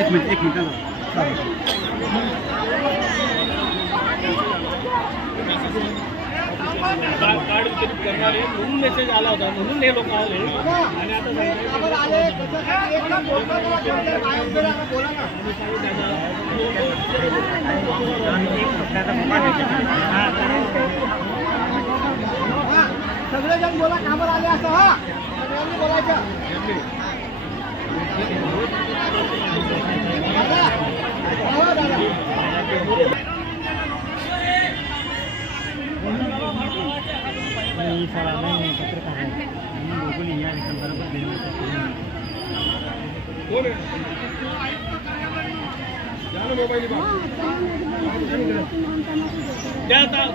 एक minute card वितरित करणार आहे म्हणून मेसेज आला होता, म्हणून हे लोक आले आणि आता सगळेजण बोला कामावर आले असं. हा सगळ्यांनी बोलायचं.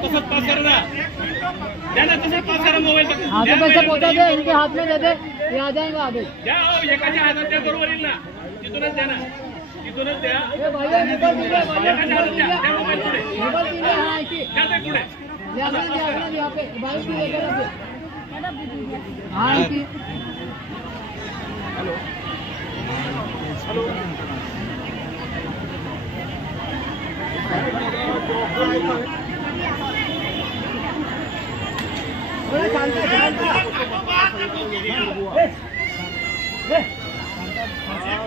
तसंच पास करा ना, द्या ना, तसंच पास करा मोबाईल. आगे पैसे पहुंचा दे, इनके हाथ में दे दे, ये आ जाएंगे आगे. द्या एकाच्या हातात द्या, बरोबर येईल ना, तिथूनच द्या ना, तिथूनच द्या. ये भैया निकल दीजिए, भैया एकाच्या हातात द्या, द्या मोबाईल पुढे, निकल दीजिए. हाँ ऐसी द्या ते पुढे. यहाँ पे बाइक भी लेकर रखिए. हाँ ऐसी. हॅलो हॅलो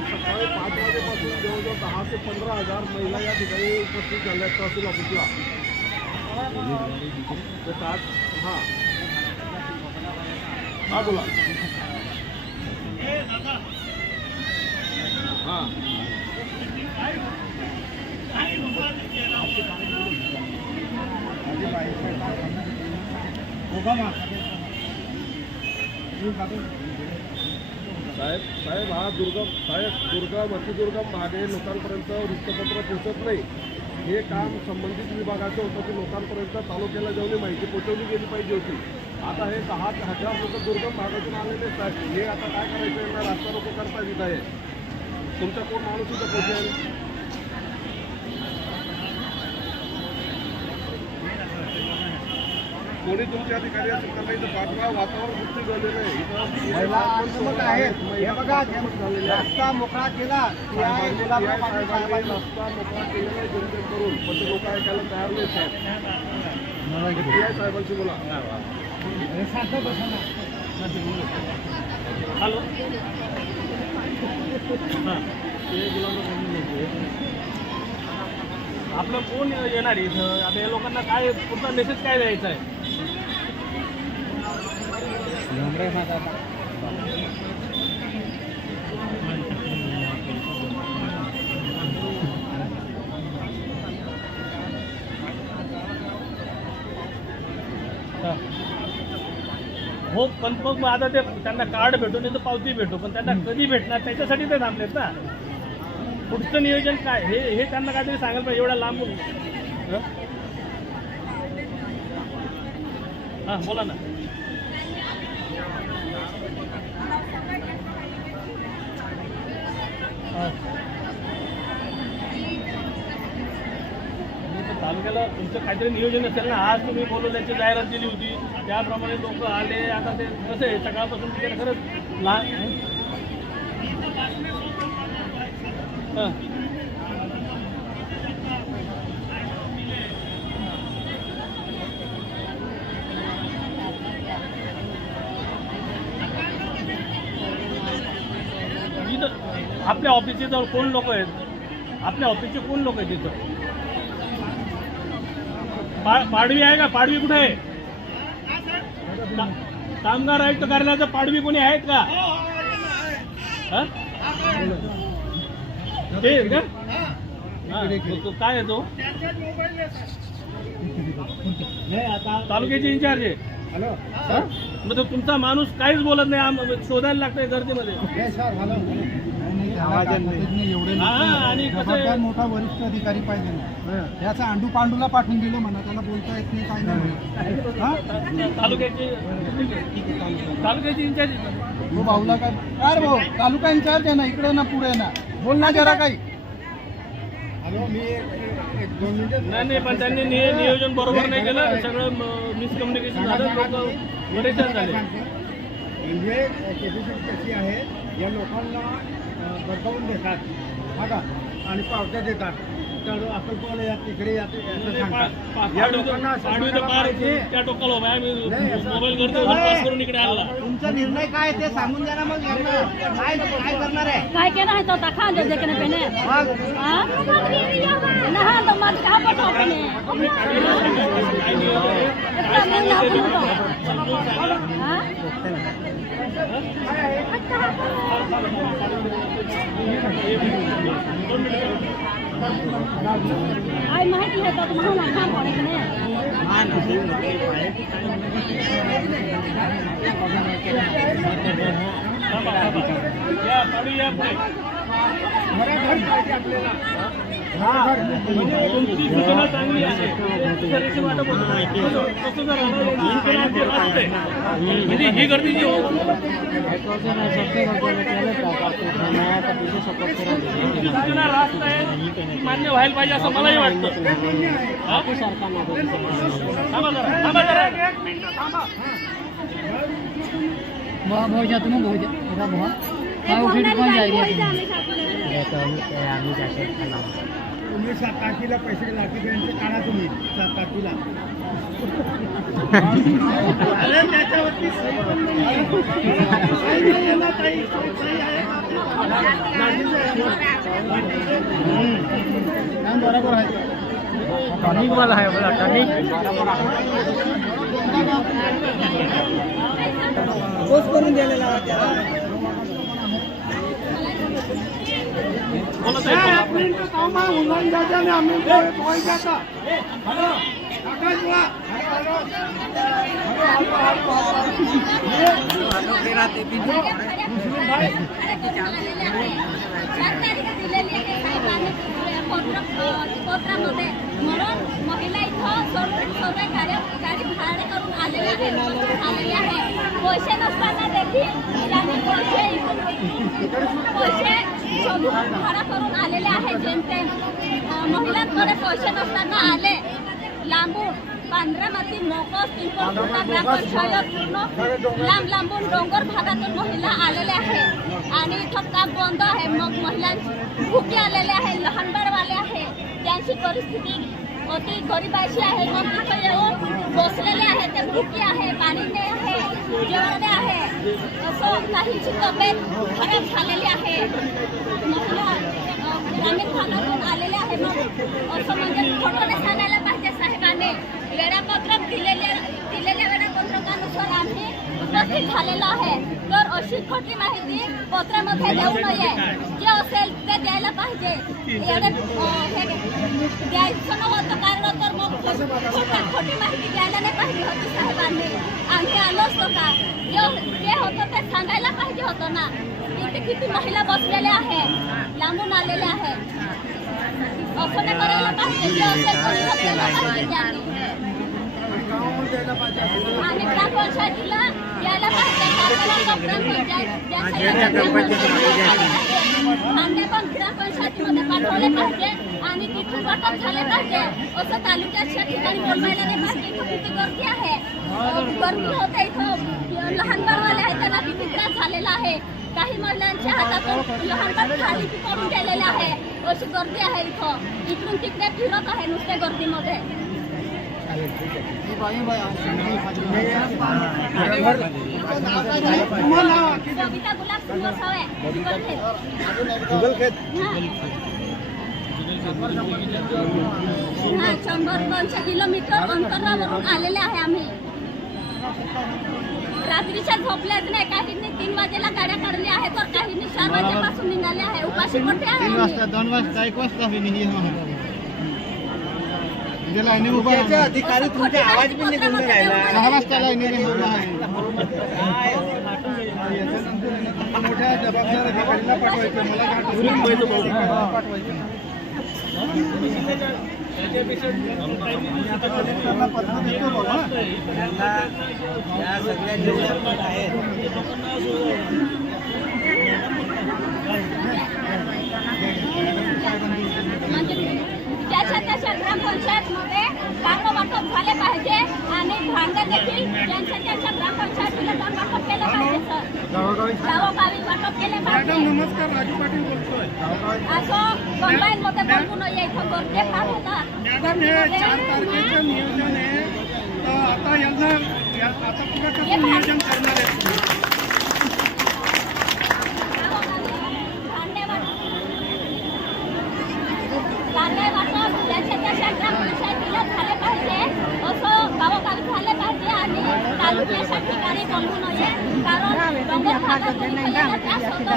सकाळी 5 वाजेपासून जवळजवळ 10 ते 15,000 महिला या ठिकाणी उपस्थित झाल्या तहसील ऑफिसला. हां हां बोला. हां साहेब हा दुर्गम अतिदुर्गम भागे लोकांपर्यंत वृत्तपत्र पोहोचत नाही. हे काम संबंधित विभागाचं होतं की लोकांपर्यंत तालुक्याला जाऊन माहिती पोहोचवली गेली पाहिजे होती. आता हे 10,000 लोक दुर्गम भागातून आलेले आहेत. हे आता काय करायचं, यांना रास्ता रोको करता येत आहे. तुमचा कोण माणूस इथं पोहोचेल? कोणी तुमच्या अधिकारी असेल तर इथं पाठवा. वातावरण दुसरी झालेलं आहे. महिला आक्रमक आहेत. हे बघा, रस्ता मोकळा केला रस्ता मोकळा केलेला आहे जनतेकरून, पण ते लोक ऐकायला तयार नाही साहेब. साहेबांशी बोला. हॅलो आपलं कोण येणार आहे इथं? आता या लोकांना काय पुढचा मेसेज काय द्यायचा आहे? हो कन्फर्म. आता ते त्यांना कार्ड भेटू नाही तर पावती भेटू, पण त्यांना कधी भेटणार त्याच्यासाठी ते थांबलेत ना. पुढचं नियोजन काय हे त्यांना काहीतरी सांगायला पाहिजे. एवढ्या लांब. हां बोला ना. तालुक्याला तुमचं काहीतरी नियोजन असेल ना. आज तुम्ही बोलवल्याची जाहिरात दिली होती, त्याप्रमाणे लोक आले. आता ते कसं आहे, सकाळपासून तिकडे खरंच लहान. हां आपल्या ऑफिसचे जवळ कोण लोक आहेत? आपल्या ऑफिसचे कोण लोक आहेत तिथं? पाडवी आहे का? पाडवी कुठे आहे? कामगार आयुक्त कार्यालयाचं पाडवी कोणी आहेत का? ते का? काय आहे तो? तालुक्याची इन्चार्ज आहे. मग तुमचा माणूस काहीच बोलत नाही, शोधायला लागतंय गर्दीमध्ये. आणि मोठा वरिष्ठ अधिकारी पाहिजे ना, त्याचा अंडू पांडूला पाठवून दिलं म्हणा, त्याला बोलता येत नाही, काय नाही. तालुक्याची इन्चार्ज तो भाऊला काय काय भाऊ तालुका इन्चार्ज आहे ना, इकडे ना पुढे ना, बोल ना जरा काही. नाही पण त्यांनी नियोजन बरोबर नाही केलं, सगळं मिसकम्युनिकेशन झालं, लोक परेशान झाले. म्हणजे कशी आहे या लोकांना बदलून देतात बघा आणि पावत्या देतात. तर असं कोण या तिकडे या ते असं सांगतात. या लोकांना असं सांगायला पाहिजे. त्या टोकाला उभा आहे. आम्ही नाही, असं- मोबाईल करतो पास करून इकडे आला. तुमचा निर्णय काय ते सांगून द्या ना मग यांना. काय करणार आहे काय केना है तो तखा दे देखने पे ने मग हां नहा तो मत कहां पर तो ने इतना नहीं ना बोलो तो हां आई माहिती है तो तुम्हाला काम पड़े कि नहीं या पाडी या पुढे. घर पाहिजे आपल्याला. तुमची सूचना चांगली आहे. रेशन वाटप होतं. कसं जर म्हणजे ही गर्दी जी होती सूचना रास्त आहे ती मान्य व्हायला पाहिजे असं मलाही वाटतं. हा? थांबा जरा. तुम्ही 7 तारखेला पैसे लाठीपर्यंत काढा तुम्ही 7 तारखेला. अरे त्याच्यावरती सही पण नाही आहे. सही नाही आहे ना ताई. सही आहे. बरोबर आहे. टॉनिक वाला आहे बोला टॉनिक. पोस्ट करून द्यायला त्याला. बोला साहेब, बोला. पत्रामध्ये म्हणून महिला इथं सर्व गाडी भाडे करून आलेली आहे. पैसे नसताना देखील त्यांनी पैसे शोधून भाडा करून आलेले आहे. जेमतेम महिलांकडे पैसे नसताना आले लांबून पांढऱ्यामाती मोकस पिंपळखुटा ग्रामपंचायत पूर्ण लांबून डोंगर भागातून महिला आलेल्या आहे आणि इथं काम बंद आहे. मग महिलांची भुके आलेले आहे, लहान बाळवाले आहे, त्यांची परिस्थिती अति गरिबाची आहे. मग इथं येऊन बसलेले आहे, ते भुके आहे, पाणी नाही आहे, जेवण नाही आहे, असं काहींची तब्येत खराब झालेली आहे. महिला ग्रामीण भागातून आलेले आहे. मग असं म्हणजे खोटं नाही सांगायला पाहिजे साहेबांनी. वेळापत्रक दिलेल्या वेळापत्रकानुसार आम्ही उपस्थित झालेलो आहे. तर अशी खोटी माहिती पत्रामध्ये देऊ नये. जे असेल ते द्यायला पाहिजे. हे द्यायचं नव्हतं कारण तर मग खोटी माहिती द्यायला नाही पाहिजे होती साहेबांनी. आम्ही आलो असतो का जे होतं ते सांगायला पाहिजे होतं ना. इथे किती महिला बसलेल्या आहे, लांबून आलेले आहे. असं नाही करायला पाहिजे. जे असेल ते द्यायला पाहिजे त्यांनी. आणि ग्रामपंचायतीला द्यायला पाहिजे. कांदे पण ग्रामपंचायतीमध्ये पाठवले पाहिजे आणि तिथून वाटप झाले पाहिजे. असं तालुक्याच्या ठिकाणी बोलवायला नाही पाहिजे. इथं किती गर्दी आहे, गर्दी होते. इथं लहान बाळवाले आहे, त्यांना किती त्रास झालेला आहे. काही महिलांच्या हातातून लहान बाळ खाली पडून गेलेले आहे. अशी गर्दी आहे. इकडून तिकडे फिरत आहे नुसत्या गर्दीमध्ये. कविता गुलाब सिंह हा 100-200 किलोमीटर अंतरावरून आलेले आहे आम्ही. रात्रीच्या झोपल्याच नाही. काहींनी 3 वाजेला गाड्या काढल्या आहेत तर काहींनी 4 वाजेपासून निघाले आहे. उपाशी कोठे आहे. 3 वाजता 2 वाजता 1 वाजता लाईनी उभा अधिकारी तुमचा आवाज पण निघून राहिला. 6 वाजता लाईनीने उभा आहे. मोठ्या जबाबदार अधिकाऱ्यांना पाठवायचं. मला पाठवायचं. पत्र देतो बाबा. या सगळ्या निवडणूक आहेत. त्याच्या ग्रामपंचायतमध्ये कामं वाटप झाले पाहिजे आणि भांडे देखील त्यांच्या ग्रामपंचायतीला वाटप केलं पाहिजे सर. गावोगावी गावोगावी वाटप केले पाहिजे. नमस्कार, राजू पाटील बोलतोय. असं कंबाईनमध्ये बघू नये, इथं गर्दी फार होतात. मॅडम, हे 4 तारखेचं नियोजन आहे, तर आता यांना आता पुढे कसं नियोजन करणार आहे? कांदे वाटप ज्याच्या त्याच्या ग्रामपंचायतीला झाले पाहिजे, असं गावोगावी झाले पाहिजे आणि तालुक्याच्या ठिकाणी बनवू नये. कारण डोंगर भागात मुलीला त्रास होतो.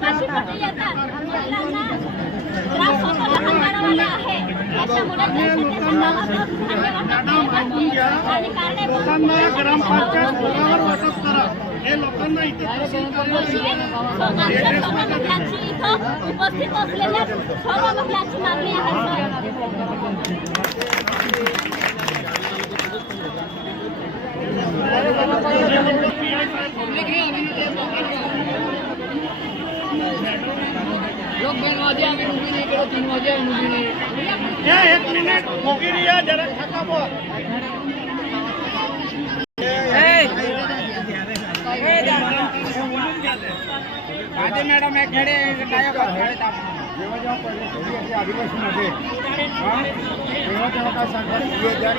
काशीपट्टी येतात, महिलांना त्रास होतो, लहान बाळांना आहे. त्याच्यामुळे आणि कांदे लोकांना ग्रामपंचायत स्तरावर वाटप करा. हे लोकांना इथे तहसील कार्यालय महिलांची इथं उपस्थित असलेल्या सर्व महिलांची मागणी आहे. एक मिनिट मोगिरी या जरा थाका बोल. मॅडम एक खेडे जेव्हा जेव्हा परिस्थिती अशी आदिवासीमध्ये तेव्हा तेव्हा काय सांगतात हे द्या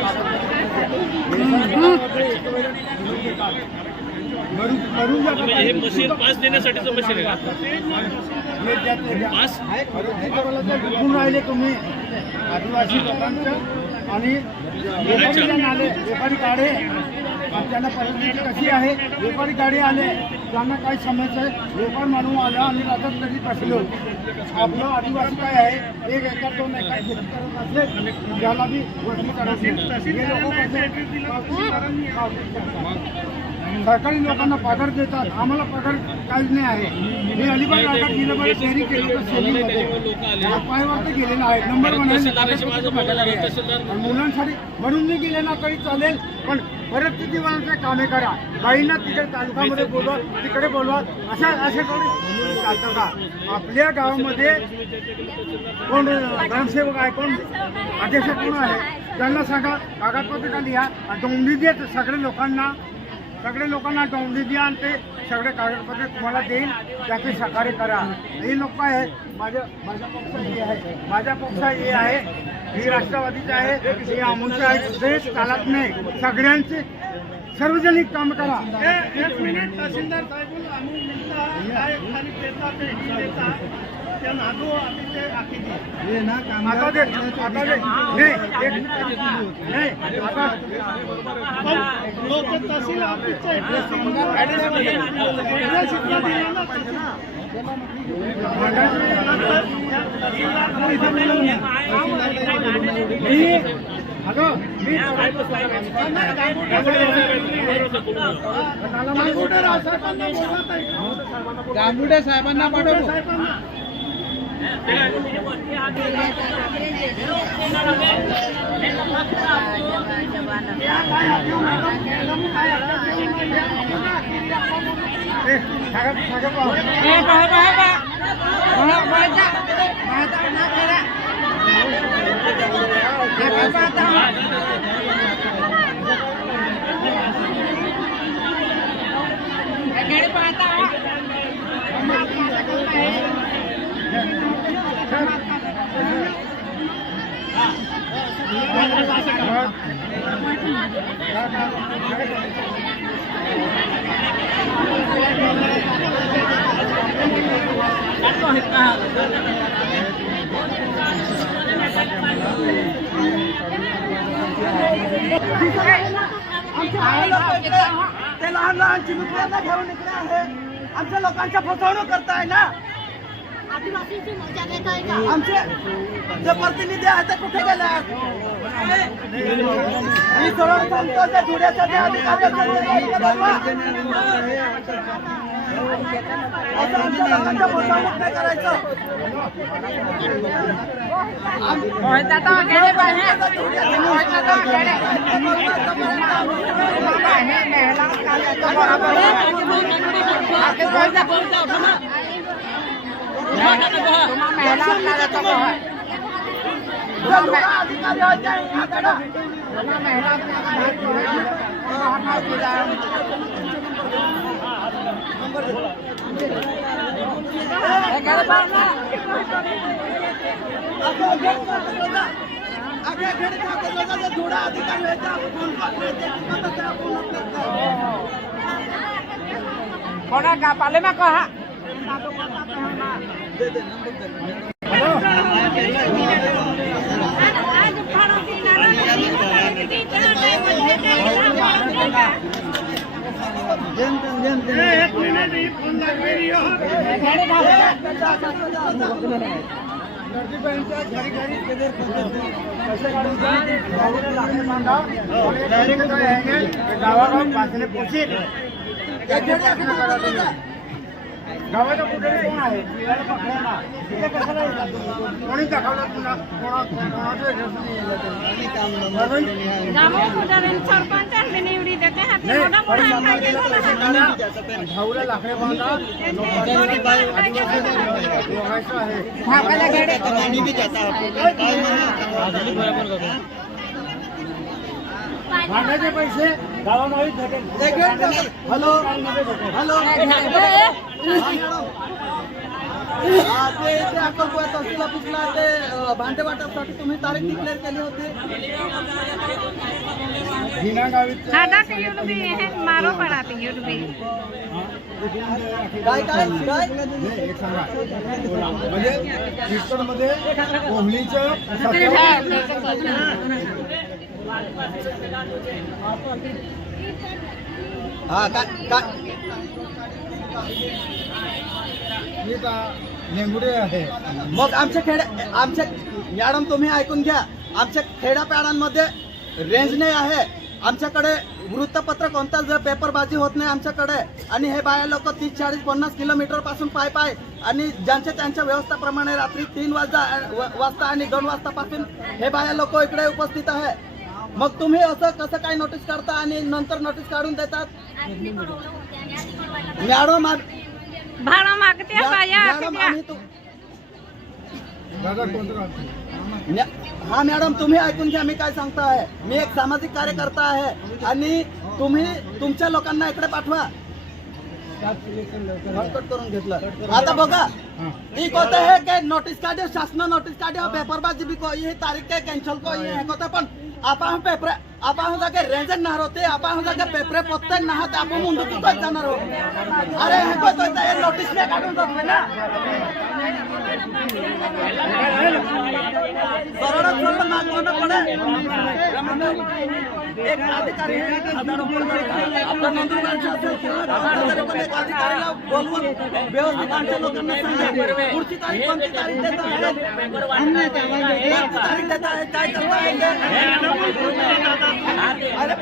मरून जातात. हे मशीन पास देण्यासाठीचं मशीन आहे का? विकून राहिले तुम्ही आदिवासी लोकांचं आणि व्यापारी आले, व्यापारी काढे आणि त्यांना परिस्थिती कशी आहे. व्यापारी गाडी आले, त्यांना काही समस्या आहे. व्यापार मानून आला आणि राहतात तरी बसलो. आपलं आदिवासी काय आहे, 1 एकर 2 एकर शेती करत असले त्याला बी वसुली करत नाही. हे लोक सरकारी लोकांना पगार देतात, आम्हाला पगार काहीच नाही आहे. हे अलिबाग राहतात गेलं बरं फेरी केली तर सेलिंगमध्ये पायवर तर गेलेलं आहे. नंबर मुलांसाठी म्हणून मी गेले ना तरी चालेल, पण परिस्थितीवाल्यांचे कामे करा. बाईंना तिकडे तालुक्यामध्ये बोलवा, तिकडे बोलवा, असे थोडी चालतं का? आपल्या गावामध्ये कोण ग्रामसेवक आहे, कोण अध्यक्ष कोण आहे, त्यांना सांगा कागदपत्र लिहा, डोंगरी देत सगळे लोकांना डोंगरी द्या आणि ते सगळे कागदपत्र तुम्हाला देईल, त्याचे सहकार्य करा. हे लोक आहे माझा पक्ष हे आहे, माझा पक्ष हे आहे, ही राष्ट्रवादीचं आहे, हे आमचं आहे. देश चालत नाही, सगळ्यांचे सार्वजनिक काम करा. एक मिनिट तहसीलदार तहसील गांगुडे साहेबांना पाठवतो. ते लहान लहान चिमुकल्यांना घेऊन इकडे आहे. आमच्या लोकांच्या फसवणूक करताय ना. आदिवासीची मजा घेताय का? आमचे जे प्रतिनिधी आहेत ते कुठे गेले? मी सरळ सांगतो ते धुळ्याच्या ते अधिकारी असं आमच्या लोकांच्या फसवणूक नाही करायचं. अधिकारी हा काय केला कोणा का पाले में कहा गावाचा पुढे कोण आहे जिल्ह्याला पकडला तिथे कशाला येतात कोणी दाखवलं तुला कोणाचं सरपंचांनी निवडी देते भाऊला लाकडे बांधा भांड्याचे पैसे गावामध्ये हॅलो हॅलो ते अक्कलकोट तहसील ऑफिसला ते भांडे वाटपसाठी तुम्ही तारीख डिक्लेअर केली होती मारो पड़ा काय काय काय एक सांगा म्हणजे मध्ये कोहलीचं हा काय काय नेंगुडे आहे मग आमच्या मॅडम तुम्ही ऐकून घ्या आमच्या खेड्यापाड्यांमध्ये रेंज नाही आहे आमच्याकडे वृत्तपत्र कोणताच पेपरबाजी होत नाही आमच्याकडे आणि हे बाया लोक 30, 40, 50 किलोमीटर पासून पाय आणि ज्यांच्या त्यांच्या व्यवस्थाप्रमाणे रात्री 3 वाजता आणि 2 वाजतापासून हे बाया लोक इकडे उपस्थित आहे मग तुम्ही असं कसं काय नोटीस काढता आणि नंतर नोटीस काढून देतात मॅडम भाडं मागते मॅडम हा मॅडम तुम्ही ऐकून घ्या मी काय सांगतो आहे मी एक सामाजिक कार्यकर्ता आहे आणि तुम्ही तुमच्या लोकांना इकडे पाठवा हटकट करून घेतलं आता बघा ठीक होतं हे काय नोटीस काढे शासन नोटीस काढे पेपरबाजी भी कोई ये तारीख के कैंसल को ये है होता पण आपण पेपर आपण जाके रेंज ना होते आपण जाके पेपर पोते ना होते आपण मुंडू की कोई जाणार हो अरे हे कोई तो ये नोटीस में काढून जातो ना सरळ मागवणं पडे एक अधिकारी है आपण नंदुरबारच्या एक अधिकारीला बोलवून व्यवस्थित आमच्या लोकांना सांगा पुढची तारीख कोणती तारीख देत आहे तारीख देत आहे काय करता आहे अरे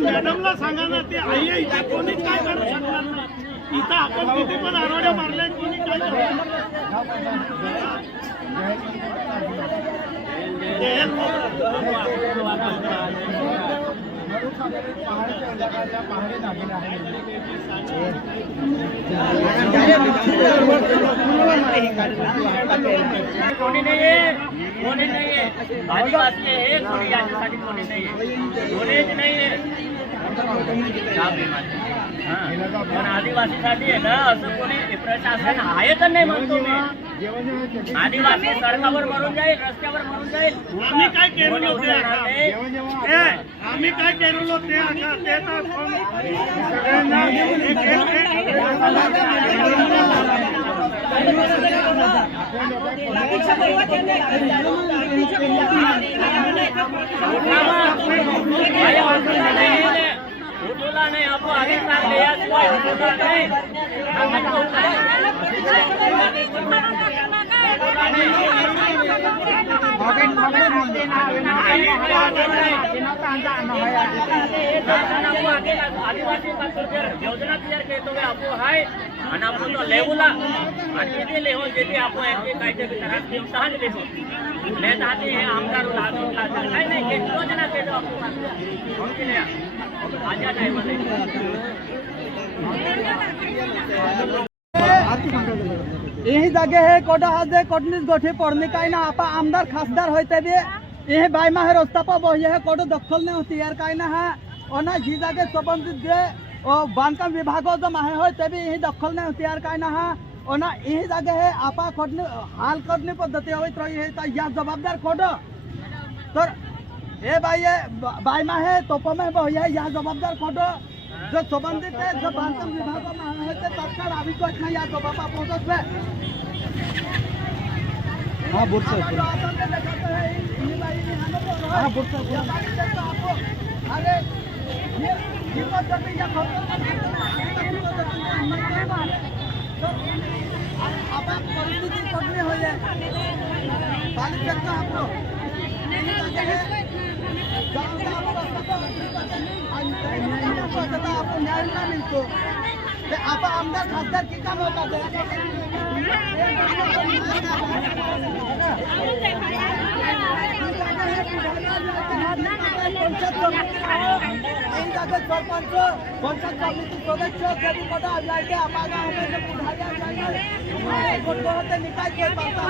मॅडमला सांगा ना ते आई इथे कोणीच काय करू शकणार नाही इथं आपण किती पण आरोड्या मारल्या कोणी काय कोणी नाहीये कोणी नाहीये आदिवासी आहे कोणी याच्यासाठी कोणी नाहीये कोणीच नाहीये पण आदिवासीसाठी आहे ना असं कोणी प्रशासन आहे तर नाही म्हणतो मी आदिवासी सडकावर मरून जाईल रस्त्यावर मरून जाईल आम्ही काय केलं आम्ही काय केलं उठवला नाही आपण आधी सांगले याशिवाय उठवला नाही आदिवासी योजना तयार करतो आपो आहे आणि आपण तो लेवला आणि किती लेहो जेथे आपण काहीतरी राष्ट्रीय सहज लेहो लेता हाती हे आमदार लागून काय नाही योजना केलं आपण आजच्या टायमध्ये यही जगह है कोटा हाजे कोटनीस गोठी पड़ने का ना आपा आमदार खासदार होते भी यही बाईमा है रास्ता पर वो है कोटो दखल नहीं होती यार का ना है और ना जी जगह संबंधित दे और बांधकाम विभागों जो माहे होते भी यही दखल नहीं होती यार का ना है और ना यही जगह है आपा कोटनी हाल करने पद्धति होती रही है तो यह जवाबदार कोटो तो ये बाईमा है तो में वो है यह जवाबदार कोटो जो संबंधित है जो बांधकाम विभागों में होते सरकार अभी को इतना याद हो बाबा पहुंचत है हाँ बोल सकते हाँ बोल सकते अरे ये बात करते या आप परिस्थिति करने हो जाए पानी सकता आपको आपको न्याय ना मिलतो आप आमदार खासदार की काम होता सरपंच पंचायत समिति सदस्य सभी कोटा जाएंगे आप होते निकाल के पाता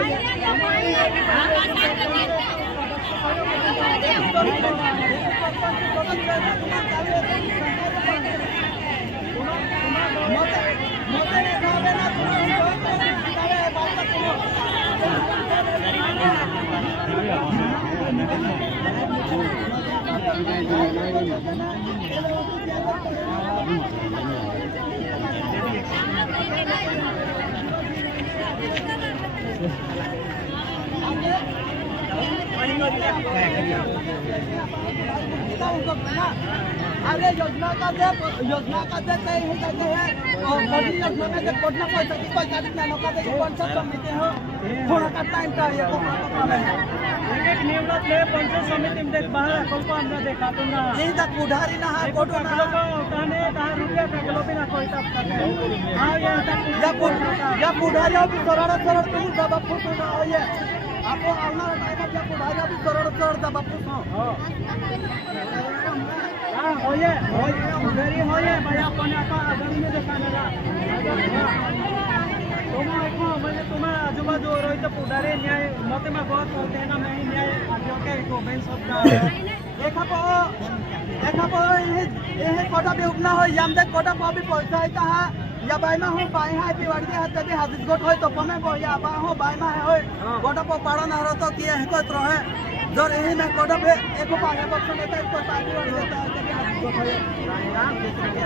अरे योजना का दे कहीं कहते हैं और मोदी योजना में जब कोटना पैसा की कोई गाड़ी में नौका दे पंचायत समिति हो थोड़ा का टाइम चाहिए एक नियमत ले पंचायत समिति में देख बाहर कोई हमने देखा तो ना यही तक उधारी ना है कोटो ना कहने 10 रुपया का किलो भी ना कोई तब तक हां या उधारी भी सरड़ तुम जवाब फुट ना हो ये आपको आना टाइम जब उधारी भी सरड़ जवाब फुट हो हां होये उधारी होये भाई अपन आगामी में देखा लगा म्हणजे तुम्हा आजूबाजू रोहित पुढारी न्याय मते में बहुत होते हैं ना मैं न्याय आदियों के को बेन सब देखा पो ये कोटा भी उगना हो यामदे कोटा को भी पैसा है कहा या बाईमा हो बाई है पिवाड़ी है तभी हादिस गोट होय तो पमे को या बा हो बाईमा है होय कोटा को पाड़ा ना रहो तो किए है को रहे जर यही में कोटा पे एको पागे बक्स में तो कोई पार्टी वाली देता है तभी हादिस गोट होय राम दूसरे के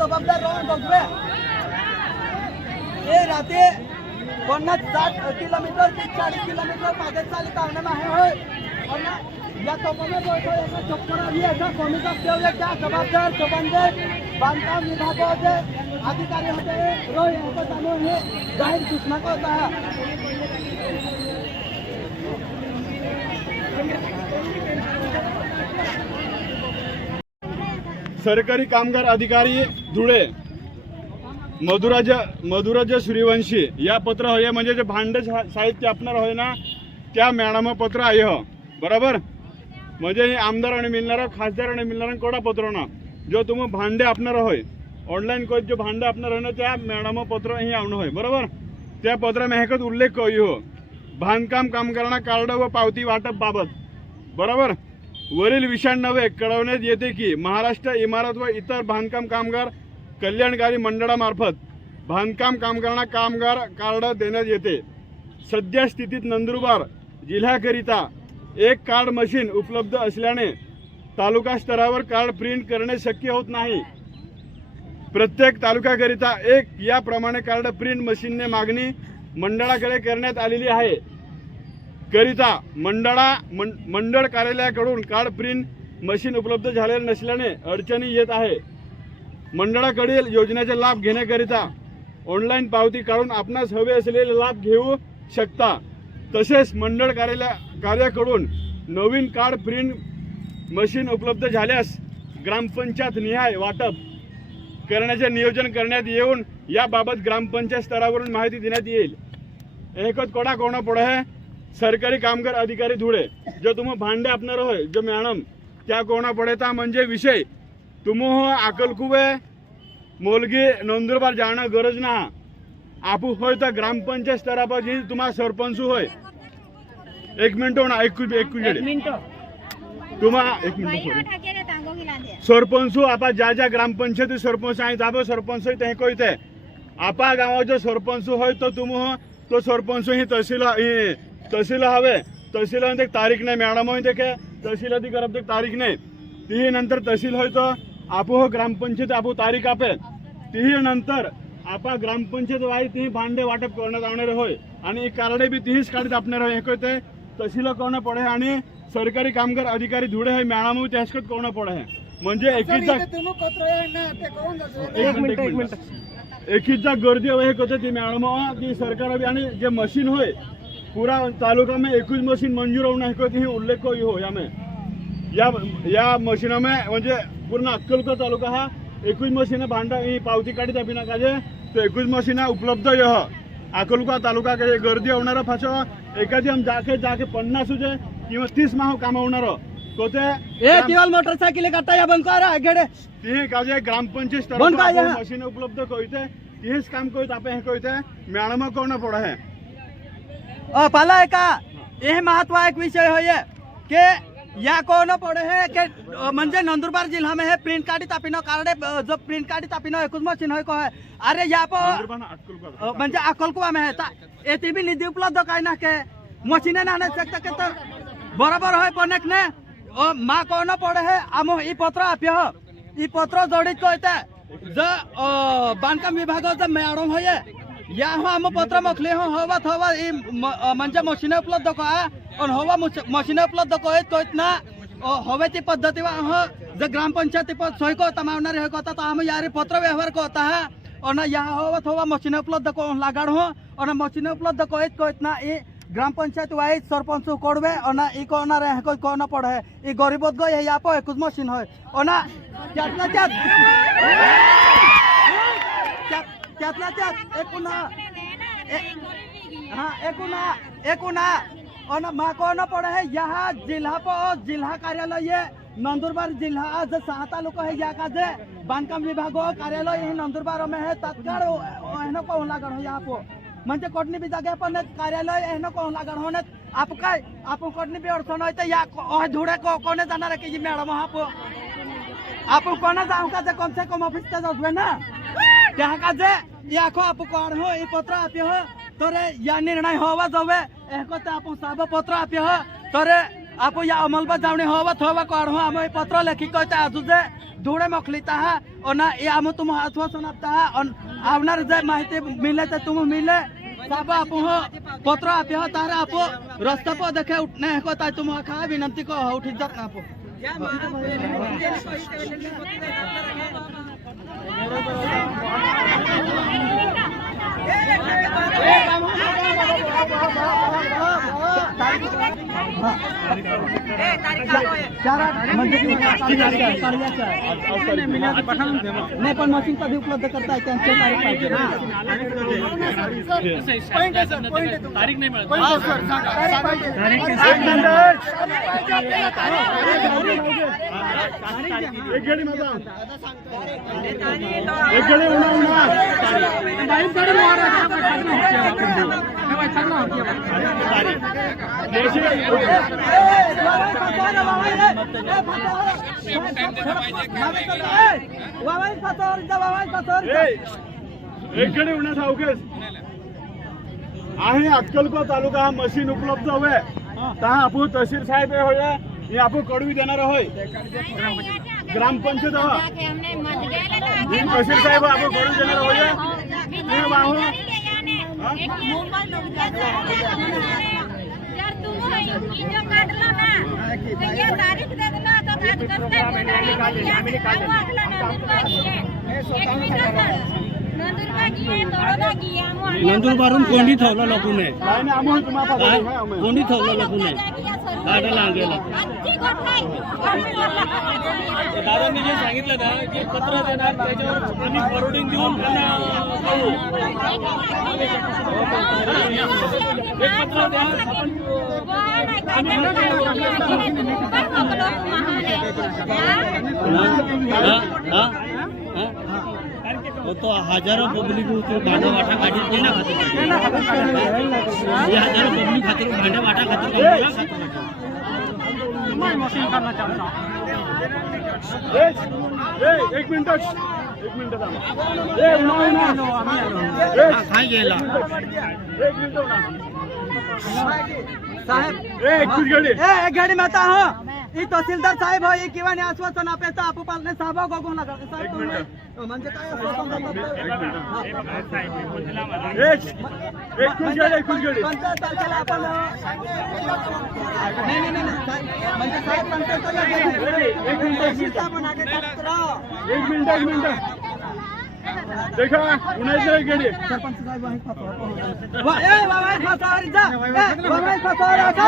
जबाबदार राहून बघूया हे राहते 50-60 किलोमीटर ते 40 किलोमीटर मागे चालत आने में होय और ना या तोपने बैठो ऐसा चक्कर आली ऐसा कमिटी ठेवले क्या जबाबदार संबंधित बांधकाम विभागों से अधिकारी होते रोज ऐसा कानून है जाहिर सूचना को होता है सरकारी कामगार अधिकारी धुळे मधुराज सूर्यवंशी या पत्र होय म्हणजे जे भांडे साहित्य आपणार होय ना त्या मॅडम पत्र आहे हो बरोबर म्हणजे हे आमदार आणि मिळणार खासदार आणि मिळणार कोडा पत्र ना जो तुम भांडे आपणार होय ऑनलाइन कोई जो भांडे आपणार होय ना त्या मॅडम पत्र ही आवणं होय बरोबर त्या पत्र में हेकत उल्लेख करी हो बांधकाम कामगारांना कार्ड व पावती वाटप बाबत बरोबर वरील विषय नव्हे कळवण्यात येते की महाराष्ट्र इमारत व इतर बांधकाम कामगार कल्याणकारी मंडळामार्फत बांधकाम कामगारांना कामगार कार्ड देण्यात येते सध्या स्थितीत नंदुरबार जिल्ह्याकरिता एक कार्ड मशीन उपलब्ध असल्याने तालुका स्तरावर कार्ड प्रिंट करणे शक्य होत नाही प्रत्येक तालुक्याकरिता एक याप्रमाणे कार्ड प्रिंट मशीनने मागणी मंडळाकडे करण्यात आलेली आहे करिता मंडळ कार्यालयाकडून कार्ड प्रिंट मशीन उपलब्ध झालेले नसल्याने अडचणी येत आहे मंडळाकडील योजनेचा लाभ घेण्याकरिता ऑनलाईन पावती काढून आपणास हवे असलेले लाभ घेऊ शकता तसेच मंडळ कार्याकडून नवीन कार्ड प्रिंट मशीन उपलब्ध झाल्यास ग्रामपंचायत निहाय वाटप करण्याचे नियोजन करण्यात येऊन याबाबत ग्रामपंचायत स्तरावरून माहिती देण्यात येईल. एकच कोडा कोणा पड़े है सरकारी कामगार अधिकारी धुळे जो तुम भांडे आपणार होय जो मॅडम त्या कोणा पडेता म्हणजे विषय तुम अकलकुवे मोलगी नंदुरबार जाणं गरज ना आपू होय तर ग्रामपंचायत स्तरावर जी तुम्हा सरपंच होय 1 मिनिट होना एक मिनिट तुम्हा 1 मिनिट सरपंच आपा ज्या ग्रामपंचायत सरपंच आहे जाबो सरपंच ते कोयते आपा गावाचो सरपंच होय तो तुम तो सरपंच ही तहसील हवे तहसील तारीख नाही मॅडम होय ते के तहसील अधिकार तारीख नाही ती नंतर तहसील होय तो आपो हो ग्रामपंचायत आपो तारीख आपे ती नंतर आपा ग्रामपंचायत वाई ती भांडे वाटप करण्यात येणार होय आणि कार्डे बी तीच काढत आपणार होय एक ते तहसील करणं पडे आणि सरकारी कामगार अधिकारी धुळे है मॅडम त्याचकत करणं पडे है म्हणजे एकीचा गर्दी हे करते ती मॅडम ती सरकार आणि जे मशीन होय पूरा तालुका में 21 मशीन मंजूर होना ही उल्लेख हो या मशीन में म्हणजे पूर्ण अक्कलकोट तालुका हा 21 मशीन भांडा ही पावती काढी दाबिना काजे तो 21 मशीन उपलब्ध यह अक्कलकोट तालुका के गर्दी होणार फासो एखादी हम जाके 50 होते किंवा 30 माह काम होणार कोते ए दिवाल मोटरसाइकिल काटा या बंद कर आगेडे ती काजे ग्रामपंचायत स्तर मशीन उपलब्ध कोइते तीच काम कोइते आपे हे कोइते मॅडम कोण पडे है पाला है का यह महत्वाक विषय है कि या कोण पड़े है कि म्हणजे नंदुरबार जिल्हा में है प्रिंट काढी तापिनो कार्डे जो प्रिंट काढी तापिनो एकूच मशीन है को है अरे यहाँ पर म्हणजे अक्कलकुवा में है ता एती भी निधि उपलब्ध काय ना के मशीने ना सकता के तो बराबर है पनेक ने मा कोण पड़े है आमो ई पत्र आप्य ई पत्र जोडित कोयते जो बांधकाम विभाग जो मॅडम है या आम पत्र मोकले हवा थवा म्हणजे मशीन उपलब्ध करा और हवा मशीन उपलब्ध कोयत ना हवे ती पद्धती जो ग्रामपंचायत पर सोय को तमावणार हे कोता तो हम यार पत्र व्यवहार कोता है और ना या हवा थवा मशीन उपलब्ध को लागाड़ हो और मशीन उपलब्ध कोयत ना ये ग्रामपंचायत वाइज सरपंच कोड़वे और ना ई कोना रे कोई कोना पड़ है ई गरीबत गो ये यहाँ पर कुछ मशीन है और ना एकुना और मा कोना पड़े है यहाँ जिला पर जिला कार्यालय ये नंदुरबार जिला जो 6 तालुका है यहाँ का जे बांधकाम विभाग कार्यालय यही नंदुरबार में है तत्काल एहनो को लागण हो यहाँ पर म्हणजे कोटनी भी जगह पर कार्यालय एहनो को लागण होने आप काय आप कोटनी भी अडचण होते या धुळे को कोने जाणार की मॅडम आप कोना जाऊ का जे कम से कम ऑफिस ते जावे ना त्या का जे या को आप कोण हो ई पत्र आप्य हो तोरे या निर्णय होवा जावे एको ते आप सब पत्र आप्य हो तोरे आप या अमल बजावणी होवा थवा कोण हो आम पत्र लेखी कहते आजू जे धुळे मोकलीता है और ना ये आम तुम आश्वासन आपता है और आवनार जे माहिती मिले ते तुम मिले सब आप पत्र आप्य हो तारे आप रास्ता पर देखे उठने को ताई तुम खा विनंती को उठी जात ना आप नहीं पण मशीन कधी उपलब्ध करता है त्यांचे तारीख नाही मिळत एक घडी माझा एक घडी होणार एक घडी होण्यास अवघड आहे अक्कलकोट तालुका हा मशीन उपलब्ध होय ता आपण तहसील साहेब होय हे आपण कडवी देणार होय ग्रामपंचायत तहसील साहेब आपण कडवी देणार होय हे वाहू नंदुरबारून कोणी ठेवलं लोकून कोणी ठेवलं लोकून आजची गोष्ट आहे. दादांनी जे सांगितलं ना की पत्र देणार त्याच्यावर आम्ही फॉरवर्डिंग देऊन त्यांना कळवू. एक पत्र द्या तो हजारों पब्लिक भांडा वाटा काढी केला खातो हजारों पब्लिक खातर भांडा वाटा खातर एक मिनिट काय गेला साहेब एक गाडी एक गाडी में आता हूँ ई तहसीलदार साहेब हो किंवा आश्वासन अपेक्षा आपू पालने साहेब बघू नका साहेब तुम्ही म्हणजे काय पंचायत तारखेला आपण नाही म्हणजे साहेब पंचायत एक मिनिट देखा उन्हाळ्याची एक गाडी सरपंच साहेब आहे बाबा फसावर जा बाबा फसावर आता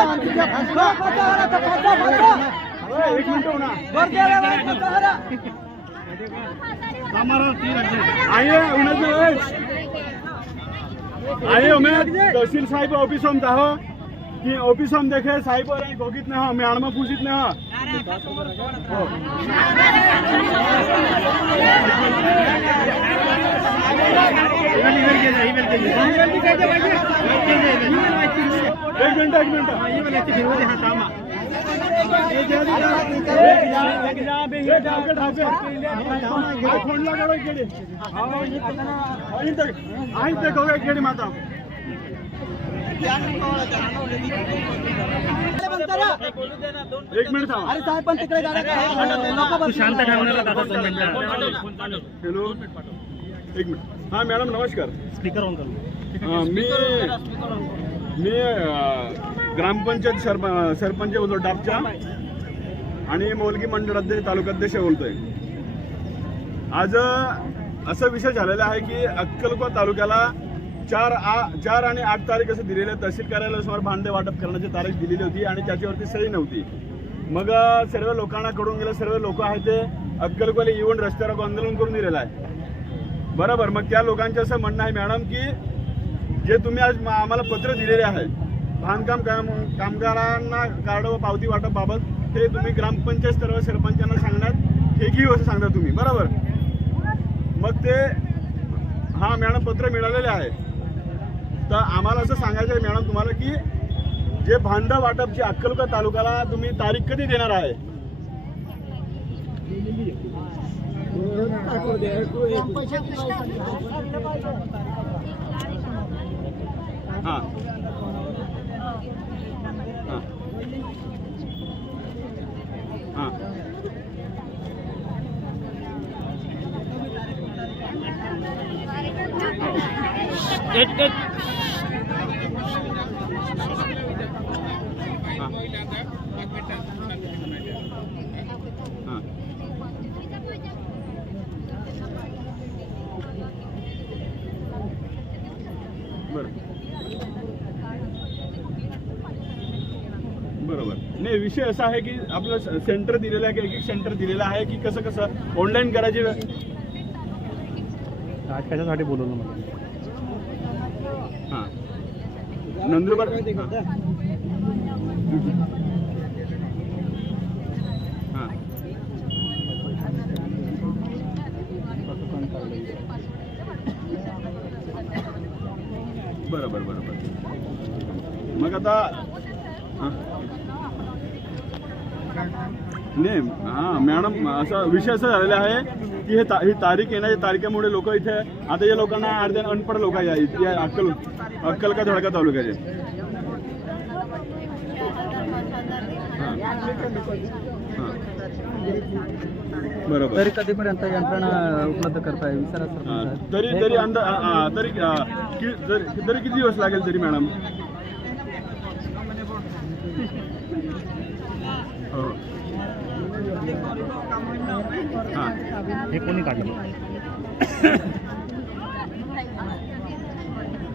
फसावर आता एक मिनिट होना वर गेला फसावर आइए आइए हमें तहसील साहिब ऑफिस में जाओ कि ऑफिस में देखे साहिब और गोगित ने हाँ म्यानमा पूछित ने हाँ एक मिनट गेडी माता एक मिनिट थांब अरे साहेब पण तिकडे गाड्या शांत ठेवण्याला दादा हॅलो एक मिनिट हाँ मॅडम नमस्कार स्पीकर ऑन करू मी ग्रामपंचायत सरपंच बोलतो डाबच्या आणि मोलगी मंडळ अध्यक्ष तालुकाध्यक्ष बोलतोय. आज असा विषय झालेला आहे की अक्कलकोट तालुक्याला 4 आणि 8 तारीख असं दिलेलं तहसील कार्यालयासमोर भांडे वाटप करण्याची तारीख दिलेली होती आणि त्याच्यावरती सही नव्हती. मग सर्व लोकांना कडून गेलं सर्व लोक आहेत ते अक्कलकोटला येऊन रस्त्यावर आंदोलन करून दिलेलं आहे. बरोबर मग त्या लोकांचं असं म्हणणं आहे मॅडम की जे तुम्ही आज आम्हाला पत्र दिलेले आहे बांधकाम कामगारांना कार्ड व पावती वाटपबाबत ते तुम्ही ग्रामपंचायत स्तरावर सरपंचांना सांगण्यात हे की असं सांगता तुम्ही बरोबर. मग ते हां मॅडम पत्र मिळालेले आहे तर आम्हाला असं सांगायचं आहे मॅडम तुम्हाला की जे भांडं वाटपची अक्कलकोट तालुक्याला तुम्ही तारीख कधी देणार आहे. हां हां बरोबर नाही विषय असा आहे की आपलं सेंटर दिलेलं आहे की एक सेंटर दिलेलं आहे की कसं कसं ऑनलाईन करायची आज कशासाठी बोलवलं मला हां नंदुरबार हां बरोबर बरोबर मग आता नाही हां मॅडम असा विषय असा झालेला आहे की ही तारीख येण्याच्या तारखेमुळे लोक इथे आता या लोकांना अर्धे अनपढ लोक आहे अक्कल का धडका तालुक्याचे बरोबर तरी कधीपर्यंत यंत्रणा उपलब्ध करताय विचारा तरी तरी किती दिवस लागेल तरी मॅडम. हो हां हे कोणी काढलं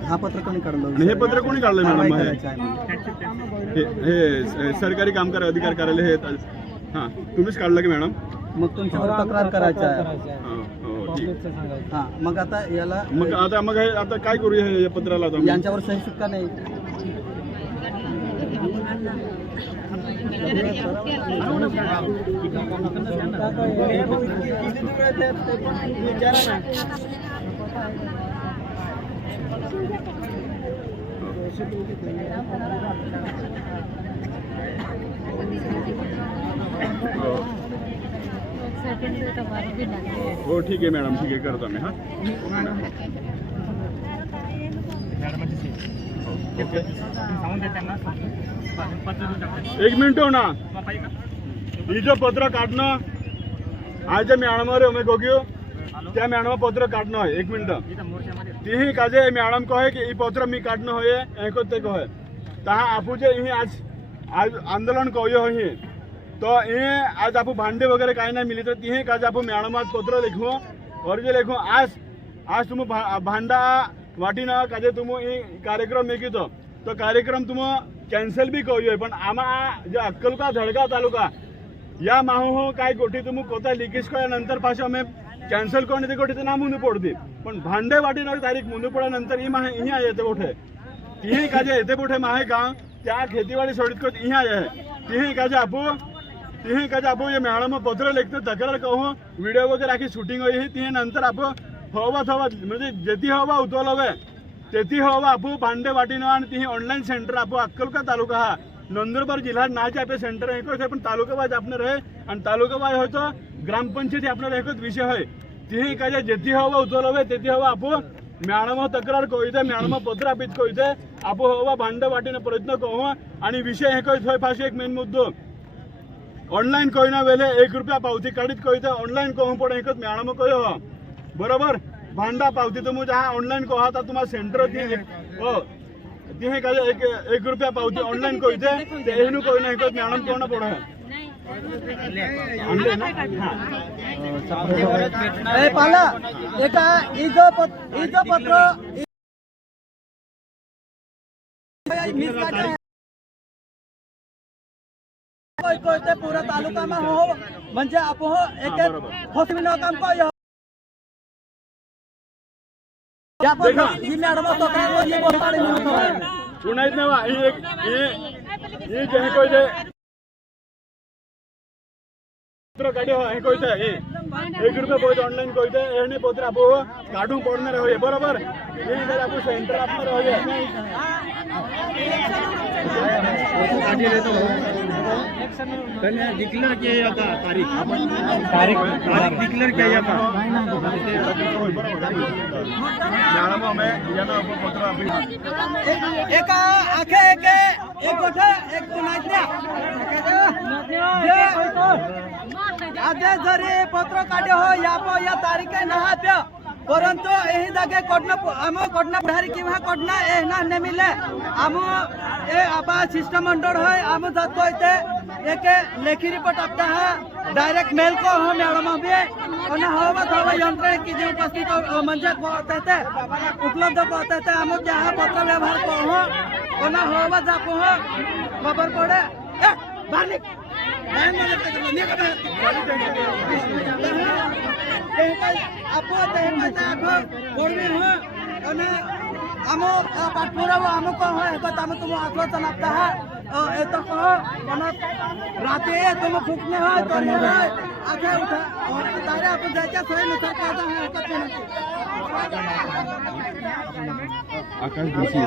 हा पत्र कोणी काढलं आणि हे पत्र कोणी काढलं कारवाई मॅडम? करायची आहे म्हणून. हे सरकारी कामगार अधिकार कार्यालय हे हां तुम्हीच काढलं की मॅडम? मग तुमच्यावर तक्रार करायची आहे. हां हो ठीक. हा मग आता याला मग हे आता काय करूया हे या पत्राला आता? यांच्यावर सही शिक्का नाही. हो ठीक आहे मॅडम, ठीक आहे करतो मी. हां एक मिनिट हो ना, हिचं पत्र काढणं आज मॅडमवर અમે ગોગ્યો त्या मॅडम पत्र काढणं है. एक मिनिट तीही काजे मॅडम कहे कि पत्र मी काढणं होय एको ते कहे तहा आपू जे ही आज आंदोलन कहो ही तो ये आज आपू भांडे वगैरह काही नाही मिली तो तीही काजे आपू मॅडम आज पत्र लिखो और जे लिखो आज तुम भांडा वाटीना काजे तुम ये कार्यक्रम में तो कार्यक्रम तुम कॅन्सल बी कहो पण आमा जे अक्कलका धडका तालुका या माहो काय गोठी तुम कोता लिकेज नंतर पास आम्ही कॅन्सल कोणी ते गोठी ना मुंदू पडते पण भांडे वाटीनार तारीख मुंदू पडल्यानंतर ही माहे इहा येते बोठे तीही काजे येते बोठे माहे का त्या खेतीवाडी सोडित को इहा आहे तीही काजे आपू ये मॅडम पत्र लिखते तक्रार कहो व्हिडिओ वगैरे आखी शूटिंग होई तीही नंतर आपू हवा म्हणजे जेती हवा उतवलवे तेती हवा आपू भांडे वाटीनं आणि तीही ऑनलाईन सेंटर आपू अक्कलका तालुका हा नंदुरबार जिल्हा नाचे आपले सेंटर है पण तालुका वाइज आपने रहे आणि तालुका वाइज हो तो ग्रामपंचायती आपला एकच विषय है तीही काजे जेती हवा उतवलवे तेती हवा आपू मॅडम तक्रार कहिते मॅडम पत्र आपीत कहिते आपू हवा भांडे वाटीनं प्रयत्न कहो आणि विषय हे कहित होय फाशी एक मेन मुद्दो ऑनलाइन कोईना वेले 1 रुपया पावती काढीत कहिते ऑनलाइन कहू पण एकच मॅडम कहो बरोबर भांडा पावती तुम जहाँ ऑनलाइन कहा था तुम्हारा सेंटर थी ओ तीहे का 1 रुपया पावती ऑनलाइन कोई थे एहनु कोई नहीं कोई मॅडम कोना पड़ा है आणले ना ए पाला एका इजो पत्र कोई ते पूरा तालुका में हो म्हणजे आपो एक हॉस्पिटल काम को या पण ही मॅडम तक्रार ये बोलताना मी होतो सुनायत नाही वा ये जे कोई जे पत्र काढे हो हे कोई थे 1 रुपया कोई ऑनलाइन कोई थे एने पत्र आपो काढून पडणार होय बरोबर हे जर आपो सेंटर आपणार होय डिक्लेअर किया था तारीख डिक्लेअर किया था मॅडम हमें याना पत्र आपली एका आखे एक गोठा एक नाचण्या आज जरी पत्र काढे हो या तारीखे नहा प्या परंतु यही जागे आम कोडना पुढारी किंवा कोडना एहना ने मिले आम ए आपा सिस्टम अंडर है आम जातो इथे एक लेखी रिपोर्ट आपका है डायरेक्ट मेल को हो मॅडम भी और हवा हवा यंत्र की जो उपस्थित म्हणजे होते थे उपलब्ध होते थे आम जहाँ पत्र व्यवहार को हो और हवा जापो हो खबर पड़े बाहर आम पाठपुरा आम कम तुम आश्वासन आपता है तो कहो राते तुम फूकने हो तो आगे उठा और तारे आप जायच्या सोयीनुसार कायदा है आकाश जोशी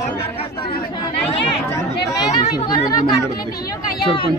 सरपंच